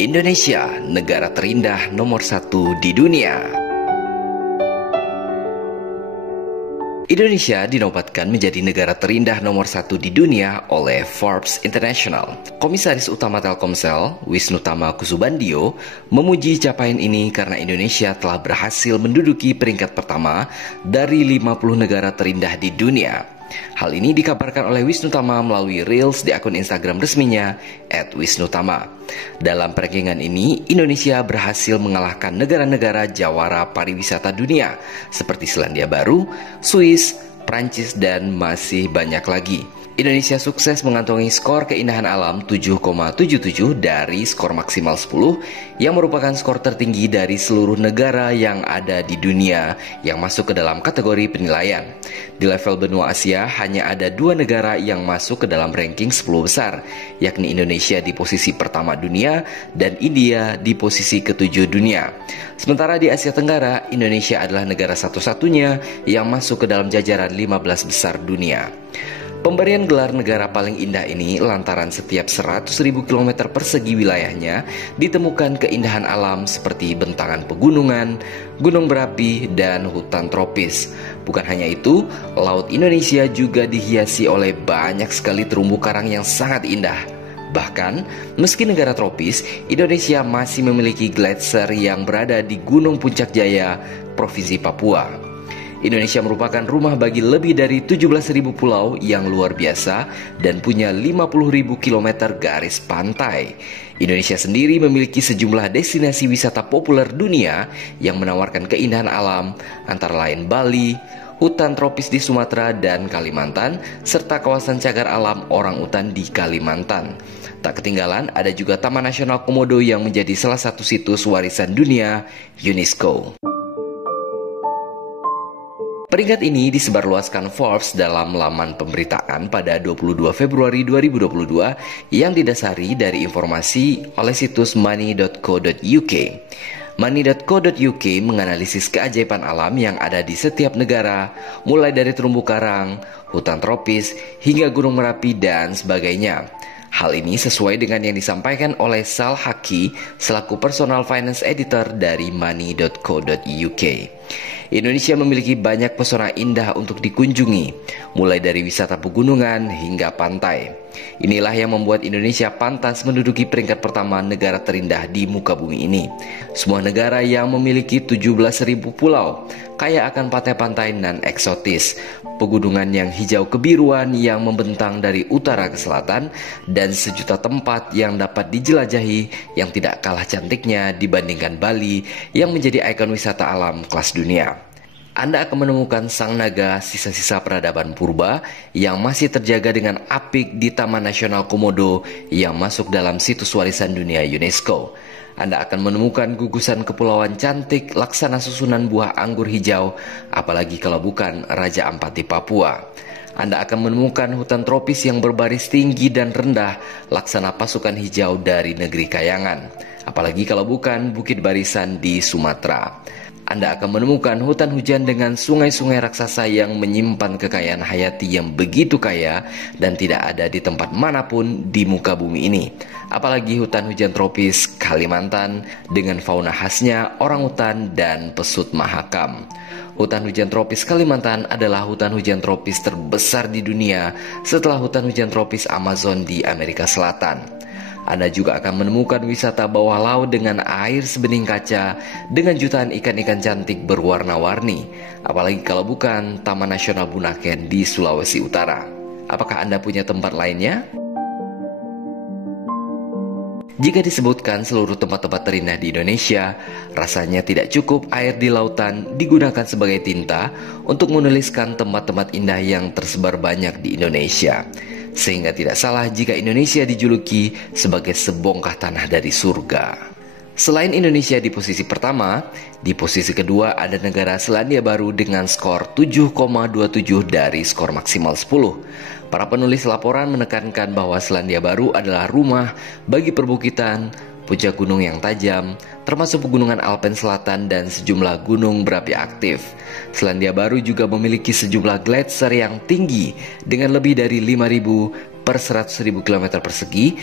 Indonesia, negara terindah nomor 1 di dunia. Indonesia dinobatkan menjadi negara terindah nomor 1 di dunia oleh Forbes International. Komisaris Utama Telkomsel, Wisnutama Kusubandio, memuji capaian ini karena Indonesia telah berhasil menduduki peringkat pertama dari 50 negara terindah di dunia. Hal ini dikabarkan oleh Wisnutama melalui Reels di akun Instagram resminya @wisnutama. Dalam rankingan ini, Indonesia berhasil mengalahkan negara-negara jawara pariwisata dunia seperti Selandia Baru, Swiss, Prancis, dan masih banyak lagi. Indonesia sukses mengantongi skor keindahan alam 7,77 dari skor maksimal 10 yang merupakan skor tertinggi dari seluruh negara yang ada di dunia yang masuk ke dalam kategori penilaian. Di level benua Asia hanya ada 2 negara yang masuk ke dalam ranking 10 besar, yakni Indonesia di posisi pertama dunia dan India di posisi ke-7 dunia. Sementara di Asia Tenggara, Indonesia adalah negara satu-satunya yang masuk ke dalam jajaran 15 besar dunia. Pemberian gelar negara paling indah ini lantaran setiap 100.000 km persegi wilayahnya ditemukan keindahan alam seperti bentangan pegunungan, gunung berapi, dan hutan tropis. Bukan hanya itu, laut Indonesia juga dihiasi oleh banyak sekali terumbu karang yang sangat indah. Bahkan, meski negara tropis, Indonesia masih memiliki gletser yang berada di Gunung Puncak Jaya, Provinsi Papua. Indonesia merupakan rumah bagi lebih dari 17.000 pulau yang luar biasa dan punya 50.000 km garis pantai. Indonesia sendiri memiliki sejumlah destinasi wisata populer dunia yang menawarkan keindahan alam, antara lain Bali, hutan tropis di Sumatera dan Kalimantan, serta kawasan cagar alam orangutan di Kalimantan. Tak ketinggalan, ada juga Taman Nasional Komodo yang menjadi salah satu situs warisan dunia UNESCO. Peringkat ini disebarluaskan Forbes dalam laman pemberitaan pada 22 Februari 2022 yang didasari dari informasi oleh situs money.co.uk. Money.co.uk menganalisis keajaiban alam yang ada di setiap negara, mulai dari terumbu karang, hutan tropis, hingga gunung Merapi dan sebagainya. Hal ini sesuai dengan yang disampaikan oleh Sal Haki selaku Personal Finance Editor dari Money.co.uk. Indonesia memiliki banyak pesona indah untuk dikunjungi, mulai dari wisata pegunungan hingga pantai. Inilah yang membuat Indonesia pantas menduduki peringkat pertama negara terindah di muka bumi ini. Sebuah negara yang memiliki 17.000 pulau, kaya akan pantai-pantai nan eksotis, pegunungan yang hijau kebiruan yang membentang dari utara ke selatan, dan sejuta tempat yang dapat dijelajahi yang tidak kalah cantiknya dibandingkan Bali yang menjadi ikon wisata alam kelas dunia. Anda akan menemukan sang naga, sisa-sisa peradaban purba yang masih terjaga dengan apik di Taman Nasional Komodo yang masuk dalam situs warisan dunia UNESCO. Anda akan menemukan gugusan kepulauan cantik laksana susunan buah anggur hijau, apalagi kalau bukan Raja Ampat di Papua. Anda akan menemukan hutan tropis yang berbaris tinggi dan rendah laksana pasukan hijau dari negeri Kayangan, apalagi kalau bukan Bukit Barisan di Sumatera. Anda akan menemukan hutan hujan dengan sungai-sungai raksasa yang menyimpan kekayaan hayati yang begitu kaya dan tidak ada di tempat manapun di muka bumi ini. Apalagi hutan hujan tropis Kalimantan dengan fauna khasnya orangutan dan pesut mahakam. Hutan hujan tropis Kalimantan adalah hutan hujan tropis terbesar di dunia setelah hutan hujan tropis Amazon di Amerika Selatan. Anda juga akan menemukan wisata bawah laut dengan air sebening kaca dengan jutaan ikan-ikan cantik berwarna-warni, apalagi kalau bukan Taman Nasional Bunaken di Sulawesi Utara. Apakah Anda punya tempat lainnya? Jika disebutkan seluruh tempat-tempat terindah di Indonesia, rasanya tidak cukup air di lautan digunakan sebagai tinta untuk menuliskan tempat-tempat indah yang tersebar banyak di Indonesia. Sehingga tidak salah jika Indonesia dijuluki sebagai sebongkah tanah dari surga. Selain Indonesia di posisi pertama, di posisi kedua ada negara Selandia Baru dengan skor 7,27 dari skor maksimal 10. Para penulis laporan menekankan bahwa Selandia Baru adalah rumah bagi perbukitan, puncak gunung yang tajam, termasuk pegunungan Alpen Selatan dan sejumlah gunung berapi aktif. Selandia Baru juga memiliki sejumlah gletser yang tinggi dengan lebih dari 5.000 per 100.000 km persegi,